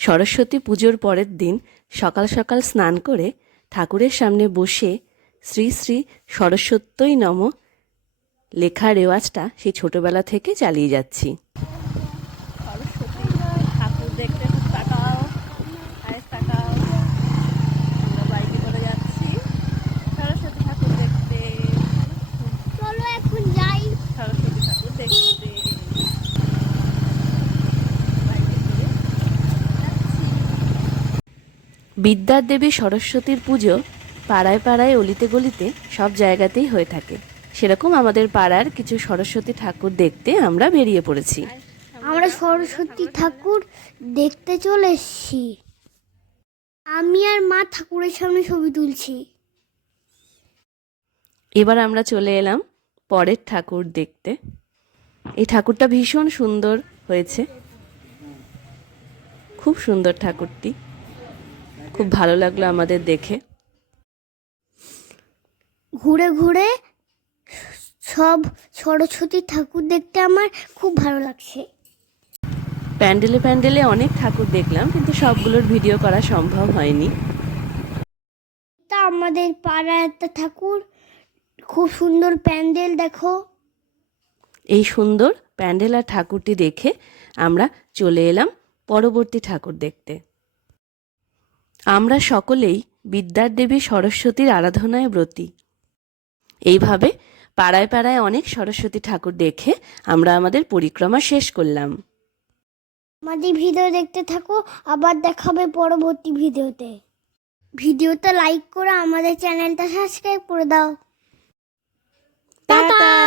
সরস্বতী পুজোর পরের দিন সকাল সকাল স্নান করে ঠাকুরের সামনে বসে শ্রী শ্রী সরস্বত্যই নম লেখা রেওয়াজটা সেই ছোটবেলা থেকে চালিয়ে যাচ্ছি সরস্বতী ঠাকুর দেখতে খুব তাকাও আরে তাকাও আমরা বাইকে করে যাচ্ছি সরস্বতী ঠাকুর দেখতে চলো এখন যাই সরস্বতী ঠাকুর দেখতে বাইকে করে যাচ্ছি বিদ্যার দেবী সরস্বতীর পুজো পাড়ায় পাড়ায় অলিতে গলিতে সব জায়গাতেই হয়ে থাকে। সেরকম আমাদের পাড়ার কিছু সরস্বতী ঠাকুর দেখতে আমরা বেরিয়ে পড়েছি। আমরা সরস্বতী ঠাকুর দেখতে চলে এসেছি। আমি আর মা ঠাকুরের সামনে ছবি তুলছি। এবার আমরা চলে এলাম পরের ঠাকুর দেখতে। এই ঠাকুরটা ভীষণ সুন্দর হয়েছে। খুব সুন্দর ঠাকুরটি। খুব ভালো লাগল আমাদের দেখে। ঘুরে ঘুরে সব সরস্বতী ঠাকুর দেখতে আমার খুব ভালো লাগছে। প্যান্ডেলে প্যান্ডেলে অনেক ঠাকুর দেখলাম কিন্তু সবগুলোর ভিডিও করা সম্ভব হয়নি। তা আমাদের পাড়ার একটা ঠাকুর খুব সুন্দর প্যান্ডেল দেখো। এই সুন্দর প্যান্ডেল আর ঠাকুরটি দেখে আমরা চলে এলাম পরবর্তী ঠাকুর দেখতে। আমরা সকলেই বিদ্যার দেবী সরস্বতীর আরাধনায় ব্রতী। এইভাবে পাড়ায় পাড়ায় অনেক সরস্বতী ঠাকুর দেখে আমরা আমাদের পরিক্রমা শেষ করলাম। আমাদের ভিডিও দেখতে থাকো আবার দেখাবে পরবর্তী ভিডিওতে। ভিডিওটা লাইক করে আমাদের চ্যানেলটা সাবস্ক্রাইব করে দাও। টাটা!